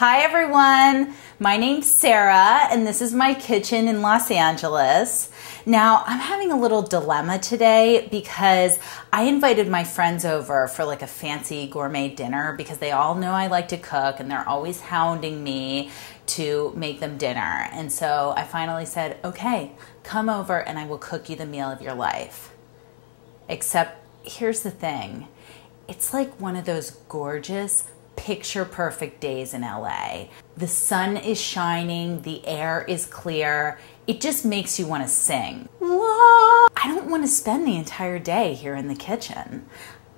Hi everyone, my name's Sarah and this is my kitchen in Los Angeles. Now I'm having a little dilemma today because I invited my friends over for like a fancy gourmet dinner because they all know I like to cook and they're always hounding me to make them dinner. And so I finally said, okay, come over and I will cook you the meal of your life. Except here's the thing, it's like one of those gorgeous picture perfect days in LA. The sun is shining, the air is clear. It just makes you want to sing. I don't want to spend the entire day here in the kitchen.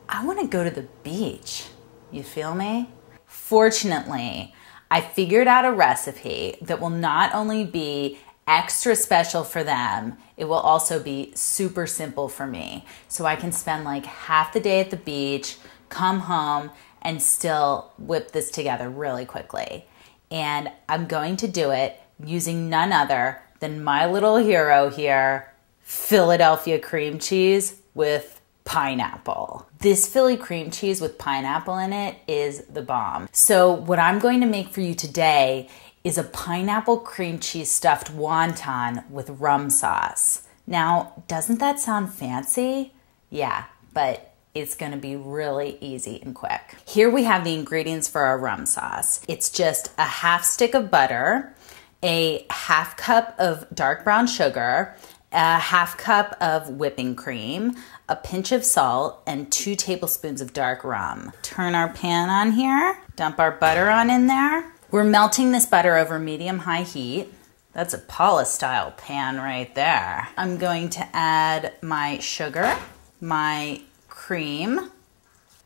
I want to go to the beach. You feel me? Fortunately, I figured out a recipe that will not only be extra special for them, it will also be super simple for me. So I can spend like half the day at the beach, come home, and still whip this together really quickly. And I'm going to do it using none other than my little hero here, Philadelphia cream cheese with pineapple. This Philly cream cheese with pineapple in it is the bomb. So what I'm going to make for you today is a pineapple cream cheese stuffed wonton with rum sauce. Now, doesn't that sound fancy? Yeah, but it's gonna be really easy and quick. Here we have the ingredients for our rum sauce. It's just a half stick of butter, a half cup of dark brown sugar, a half cup of whipping cream, a pinch of salt, and 2 tablespoons of dark rum. Turn our pan on here, dump our butter on in there. We're melting this butter over medium-high heat. That's a Paula style pan right there. I'm going to add my sugar, my cream,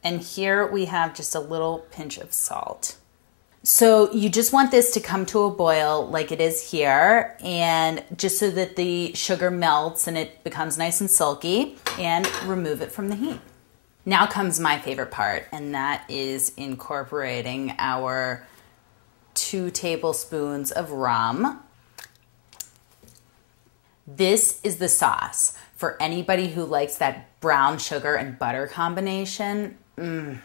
and here we have just a little pinch of salt. So you just want this to come to a boil like it is here, and just so that the sugar melts and it becomes nice and silky, and remove it from the heat. Now comes my favorite part, and that is incorporating our 2 tablespoons of rum. This is the sauce for anybody who likes that brown sugar and butter combination. And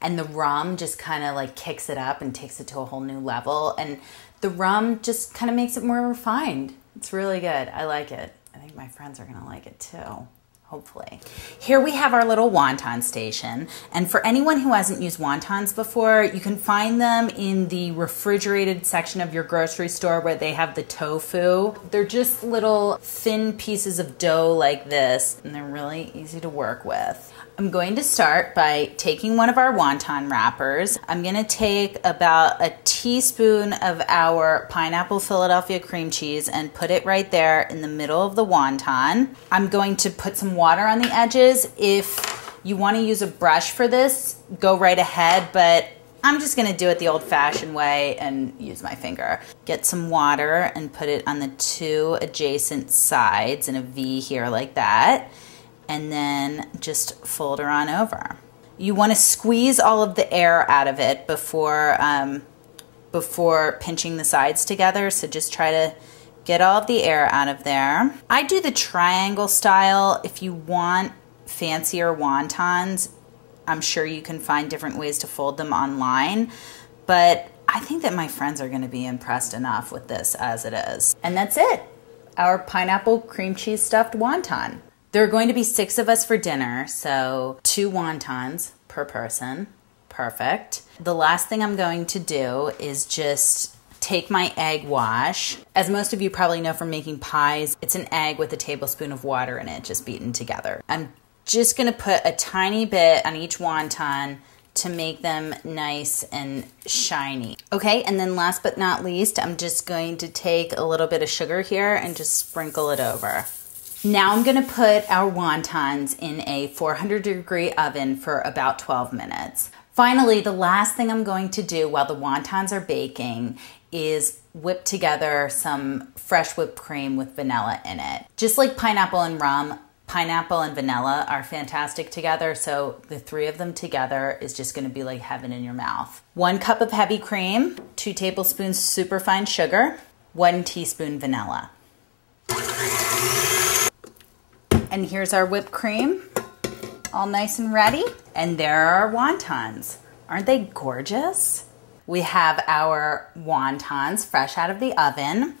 the rum just kind of like kicks it up and takes it to a whole new level. And the rum just kind of makes it more refined. It's really good. I like it. I think my friends are gonna like it too, hopefully. Here we have our little wonton station. And for anyone who hasn't used wontons before, you can find them in the refrigerated section of your grocery store where they have the tofu. They're just little thin pieces of dough like this, and they're really easy to work with. I'm going to start by taking one of our wonton wrappers. I'm gonna take about a teaspoon of our pineapple Philadelphia cream cheese and put it right there in the middle of the wonton. I'm going to put some water on the edges. If you want to use a brush for this, go right ahead, but I'm just gonna do it the old-fashioned way and use my finger. Get some water and put it on the 2 adjacent sides in a V here like that. And then just fold her on over. You want to squeeze all of the air out of it before pinching the sides together. So just try to get all of the air out of there. I do the triangle style. If you want fancier wontons, I'm sure you can find different ways to fold them online. But I think that my friends are going to be impressed enough with this as it is. And that's it. Our pineapple cream cheese stuffed wonton. There are going to be 6 of us for dinner, so 2 wontons per person. Perfect. The last thing I'm going to do is just take my egg wash. As most of you probably know from making pies, it's an egg with a tablespoon of water in it, just beaten together. I'm just gonna put a tiny bit on each wonton to make them nice and shiny. Okay, and then last but not least, I'm just going to take a little bit of sugar here and just sprinkle it over. Now I'm gonna put our wontons in a 400-degree oven for about 12 minutes. Finally, the last thing I'm going to do while the wontons are baking is whip together some fresh whipped cream with vanilla in it. Just like pineapple and rum, pineapple and vanilla are fantastic together, so the 3 of them together is just gonna be like heaven in your mouth. 1 cup of heavy cream, 2 tablespoons superfine sugar, 1 teaspoon vanilla. And here's our whipped cream, all nice and ready. And there are our wontons. Aren't they gorgeous? We have our wontons fresh out of the oven,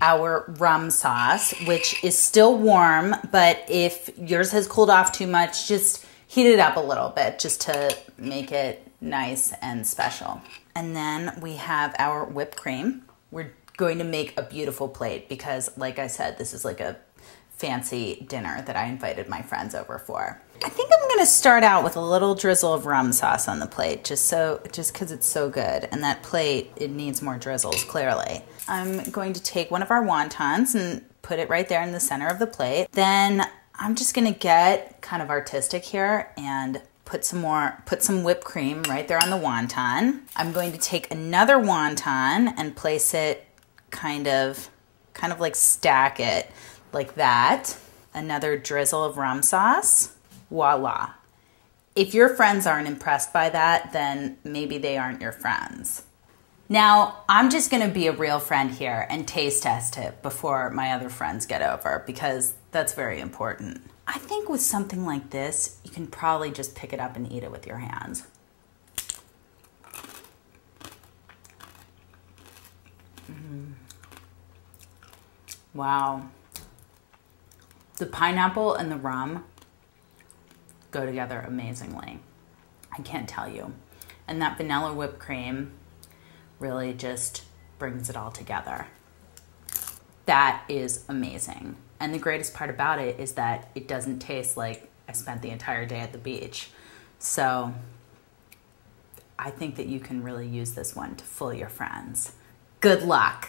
our rum sauce, which is still warm, but if yours has cooled off too much, just heat it up a little bit just to make it nice and special. And then we have our whipped cream. We're going to make a beautiful plate because, like I said, this is like a fancy dinner that I invited my friends over for. I think I'm gonna start out with a little drizzle of rum sauce on the plate, just because it's so good. And that plate, it needs more drizzles, clearly. I'm going to take one of our wontons and put it right there in the center of the plate. Then I'm just gonna get kind of artistic here and put some whipped cream right there on the wonton. I'm going to take another wonton and place it kind of like stack it like that. Another drizzle of rum sauce. Voila. If your friends aren't impressed by that, then maybe they aren't your friends. Now, I'm just gonna be a real friend here and taste test it before my other friends get over because that's very important. I think with something like this, you can probably just pick it up and eat it with your hands. Wow. The pineapple and the rum go together amazingly. I can't tell you. And that vanilla whipped cream really just brings it all together. That is amazing. And the greatest part about it is that it doesn't taste like I spent the entire day at the beach. So I think that you can really use this one to fool your friends. Good luck.